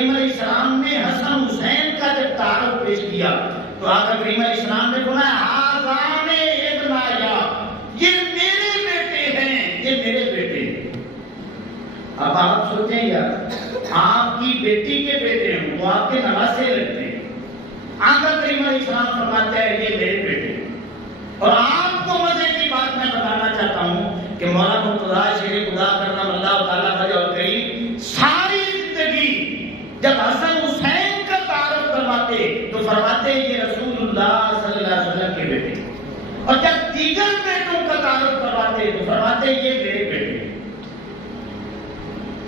کریم علیہ السلام نے حسن حسین کا جب تعارف پیش کیا تو آقا کریم علیہ السلام نے فرمایا ہذان ابنایا، یہ میرے بیٹے ہیں، یہ میرے بیٹے ہیں۔ اب آپ سوچیں یار، آپ کی بیٹی کے بیٹے ہیں، وہ آپ کے نواسے لگتے ہیں، آقا کریم علیہ السلام فرماتے ہیں یہ میرے بیٹے ہیں۔ اور آپ کو مزے کی بات میں بتانا چاہتا ہوں کہ مولانا مرتضیٰ شیر خدا کرم اللہ تعالیٰ وجہ الکریم ساری زندگی جب حسن حسین کا تعارف کرواتے تو فرماتے یہ رسول اللہ صلی اللہ علیہ وسلم کے بیٹے، اور جب دیگر بیٹوں کا تعارف کرواتے تو فرماتے یہ میرے بیٹے۔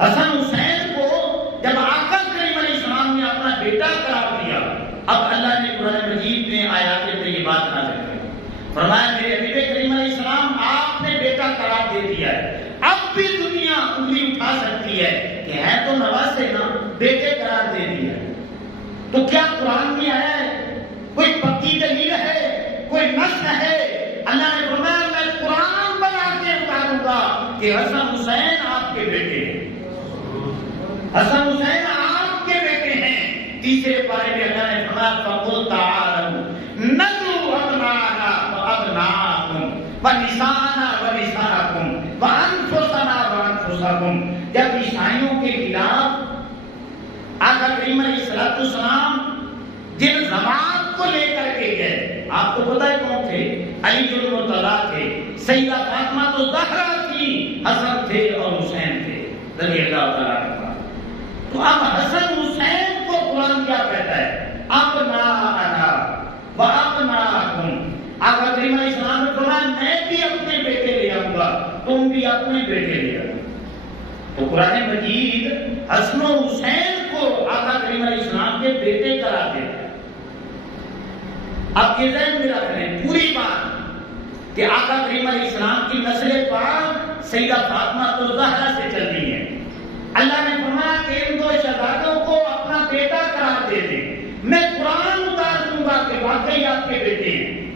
حسن حسین کو جب آقا کریم علیہ السلام نے اپنا بیٹا قرار دیا، اب اللہ نے قرآن مجید میں آیات طیبات نازل کی، فرمایا میرے حبیب کریم علیہ السلام آپ نے بیٹا قرار دے دیا ہے، اب بھی دنیا انگلی اٹھا سکتی ہے کہ ہے تو نواسے نا، بیٹے قرار دے دیا ہے۔ تو کیا قرآن میں آیا ہے؟ کوئی پکی دلیل ہے؟ کوئی نص ہے؟ اللہ نے فرمایا میں قرآن بنا کے اتاروں گا کہ حسن حسین آپ کے بیٹے ہیں، حسن حسین آپ کے بیٹے ہیں۔ تیسرے پارے میں اللہ نے فرمایا فَقُلْ تَعَالَوْا نَدْعُو أَبْنَاءَنَا وَأَبْنَاءَكُمْ وَنِسَاءَنَا وَنِسَاءَكُمْ وَأَنفُسَنَا وَأَنفُسَكُمْ۔ جب عیسائیوں کے خلاف آقا کریم علیہ السلام جن جماعت کو لے کر کے گئے، آپ کو پتہ ہے کون تھے؟ علی المرتضیٰ تھے، سیدہ فاطمہ تو زہرا تھی، حسن تھے اور حسین تھے رضی اللہ تعالیٰ عنہ۔ تو اب حسن حسین کو قرآن کیا کہتا ہے؟ ابناءنا وابناءکم۔ آقا کریم علیہ السلام نے فرمایا میں بھی اپنے بیٹے لے آؤں گا، تم بھی اپنے بیٹے لے آؤ۔ تو قرآن مجید حسن و حسین کو آقا کریم علیہ السلام کے بیٹے قرار دیتا ہے۔ اب یہ ذہن میں رکھ لیں پوری بات کہ آقا کریم علیہ السلام کی نسل پاک سیدہ فاطمہ تو زہرا سے چل رہی ہے۔ اللہ نے فرمایا کہ ان دو شہزادوں کو اپنا بیٹا قرار دے دیں، میں قرآن اتار دوں گا کہ واقعی آپ کے بیٹے ہیں۔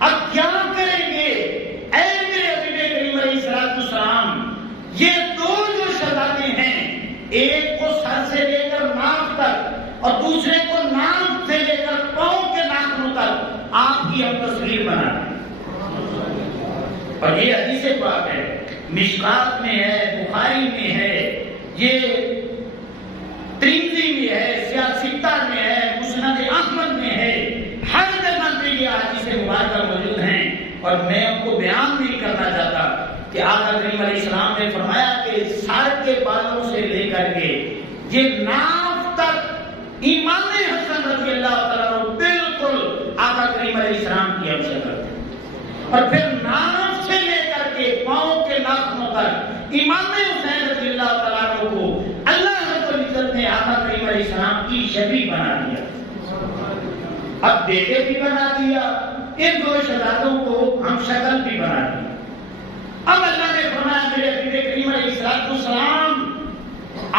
اب کیا کریں گے اے میرے حبیب کریم علیہ السلام؟ یہ دو جو شہزادے ہیں، ایک کو سر سے لے کر ناک تک اور دوسرے کو ناک سے لے کر پاؤں کے ناخنوں تک آپ کی ہم تصویر بنا دیں۔ اور یہ حدیث پاک ہے، مشکات میں ہے، بخاری میں ہے، یہ ترمذی میں ہے، سیاستہ میں ہے، مسند احمد میں ہے، ہر جگہ پہ یہ حدیث مبارکہ موجود ہیں۔ اور میں ان کو بیان نہیں کرنا چاہتا کہ آقا کریم علیہ السلام نے فرمایا کہ سر کے بالوں سے لے کر کے یہ ناف تک امام حسن رضی اللہ تعالیٰ عنہ بالکل آقا کریم علیہ السلام کی ہم شکل تھے، اور پھر ناف سے لے کر کے پاؤں کے ناخنوں تک امام حسین رضی اللہ تعالیٰ عنہ کو اللہ رب العزت نے آقا کریم علیہ السلام کی شبیہ بنا دیا، اب بیٹے بھی بنا دیا، ان دو شہزادوں کو ہم شکل بھی بنا دیا۔ اب اللہ نے فرمایا میرے حبیب کریم علیہ السلام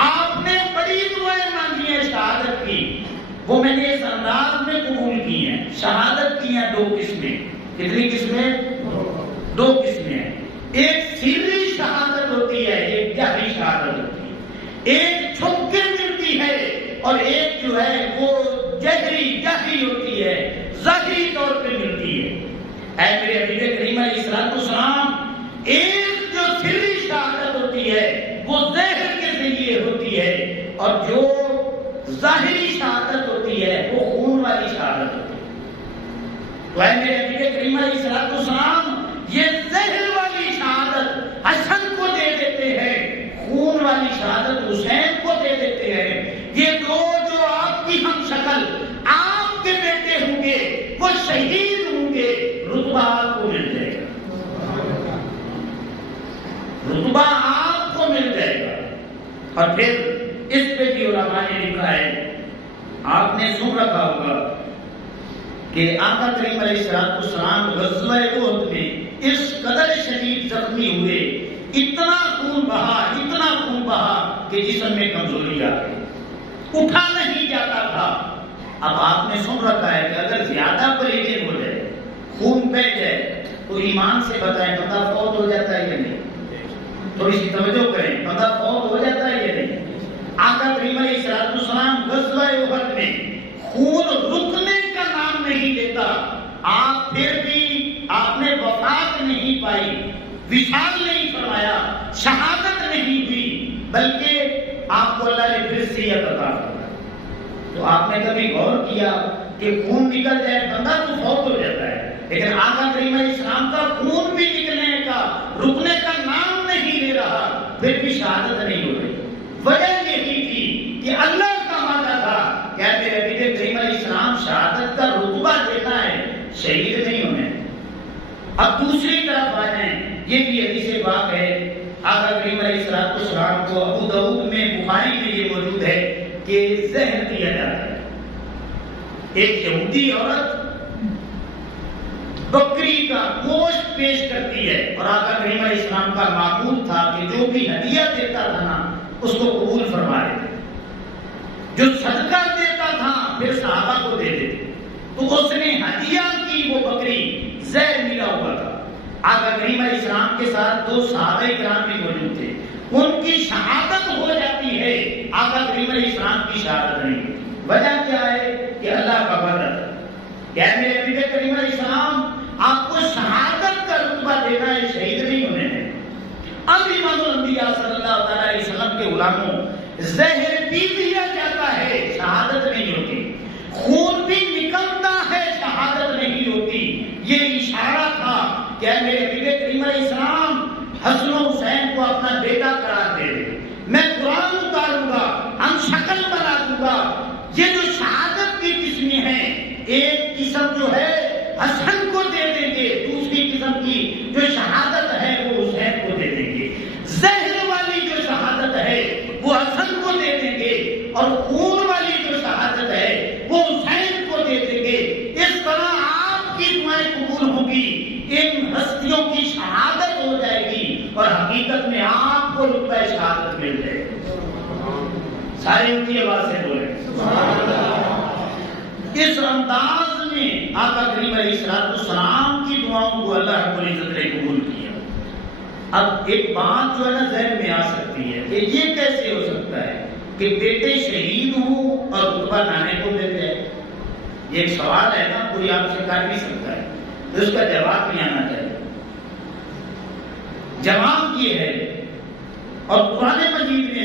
آپ نے بڑی دعائیں مانگی ہیں شہادت کی، وہ میں نے اس انداز میں قبول کی ہیں۔ شہادت کی ہیں دو قسمیں، کتنی قسمیں؟ دو قسمیں ہیں، ایک سری شہادت ہوتی ہے، ایک جہری شہادت ہوتی ہے، ایک چھپ کے ملتی ہے اور ایک جو ہے وہ جہری ہوتی ہے، ظاہری طور پہ ملتی ہے۔ اے میرے حبیب کریم علیہ السلام، ایک جو سری شہادت ہوتی ہے وہ ظاہر کے ذریعے ہوتی ہے، اور جو ظاہری شہادت ہوتی ہے وہ خون والی شہادت ہوتی ہے۔ تو اے میرے حبیب کریم علیہ السلام، یہ ظاہر والی شہادت حسن کو دے دیتے ہیں، خون والی شہادت حسین کو دے دیتے ہیں۔ یہ دو جو آپ کی ہم شکل آپ کے بیٹے ہوں گے، وہ شہید ہوں گے، رتبہ آپ کو مل جائے گا، رتبہ آپ کو مل جائے گا۔ اور پھر اس پہ بھی علماء نے لکھا ہے، آپ نے سن رکھا ہوگا کہ آقا کریم علیہ السلام غزوہ احد میں اس قدر شدید زخمی ہوئے، اتنا خون بہا کہ جسم میں کمزوری آ گئی، اٹھا نہیں جاتا تھا۔ اب آپ نے سن رکھا ہے کہ اگر زیادہ بلیڈنگ ہو جائے، خون بہ جائے، تو ایمان سے بتائیں بندہ فوت ہو جاتا ہے یا نہیں؟ تھوڑی سی توجہ کریں، بندہ فوت ہو جاتا ہے یا نہیں؟ آقا کریم علیہ السلام آپ پھر بھی آپ نے وفات نہیں پائی، وصال نہیں فرمایا، شہادت نہیں ہوئی، بلکہ آپ کو اللہ نے پھر صحت عطا فرمائی۔ تو آپ نے کبھی غور کیا کہ خون نکل جائے بندہ تو فوت ہو جاتا ہے، لیکن آقا کریم علیہ السلام کا خون بھی نکلنے کا، رکنے کا نام نہیں لے رہا، پھر بھی شہادت نہیں ہو رہی۔ وجہ یہی تھی کہ اللہ کا وعدہ تھا کہ میرے نبی کریم علیہ السلام شہادت کا رتبہ دینا ہے، شہید نہیں ہونے۔ اب دوسری طرف آ جائیں، یہ بھی حدیث پاک ہے، آقا کریم علیہ السلام کو ابو داؤد میں، بخاری میں یہ موجود ہے کہ زہر دیا جاتا ہے۔ ایک یہودی عورت بکری کا گوشت پیش کرتی ہے، اور آقا کریم علیہ السلام کا معمول تھا کہ جو بھی ہدیہ دیتا تھا نا اس کو قبول فرما لیتے، جو صدقہ دیتا تھا پھر صحابہ کو دے دیتے۔ تو اس نے ہدیہ کی وہ بکری، زہر ملا ہوا تھا۔ آقا کریم علیہ السلام کے ساتھ دو صحابہ کرام بھی موجود تھے، ان کی شہادت ہو جاتی ہے، آقا کریم علیہ السلام کی شہادت نہیں ہوتی۔ وجہ کیا ہے کہ اللہ کا وعدہ تھا کہ میرے نبی کریم علیہ السلام آپ کو شہادت کا رتبہ دینا ہے، شہید نہیں ہونے ہیں۔ اب امام الانبیاء صلی اللہ تعالی علیہ وسلم کے غلاموں، زہر بھی دیا جاتا ہے، شہادت نہیں ہوتی، خون بھی نکلتا ہے، شہادت نہیں ہوتی۔ یہ اشارہ تھا کہ میرے نبی کریم علیہ السلام حسن و حسین کو اپنا بیٹا قرار دے دے، میں قرآن اتاروں گا، ہم شکل بنا دوں گا۔ یہ جو شہادت کی قسمیں ہیں، ایک قسم جو ہے حسن کو دے دیں گے، دوسری قسم کی جو شہادت ہے وہ حسین کو دے دیں گے۔ زہر والی جو شہادت ہے وہ حسن کو دے دیں گے، اور خون والی جو شہادت ہے وہ حسین کو دے دیں گے۔ اس طرح آپ کی دعائیں قبول ہوگی، ان ہستیوں کی شہادت ہو جائے گی، اور حقیقت میں آپ کو رتبہ شہادت مل جائے گی۔ سارے ان کی آواز سے بولیں اس انداز میں آقا کریم علیہ السلام کی دعاؤں کو اللہ رب العزت نے قبول کیا۔ اب ایک بات جو ہے نا ذہن میں آ سکتی ہے کہ یہ کیسے ہو سکتا ہے کہ بیٹے شہید ہوں اور رتبہ نانے کو مل جائے؟ یہ ایک سوال ہے نا، کوئی آپ سے کر بھی سکتا ہے، تو اس کا جواب بھی آنا چاہیے۔ جواب یہ ہے، اور قرآن مجید میں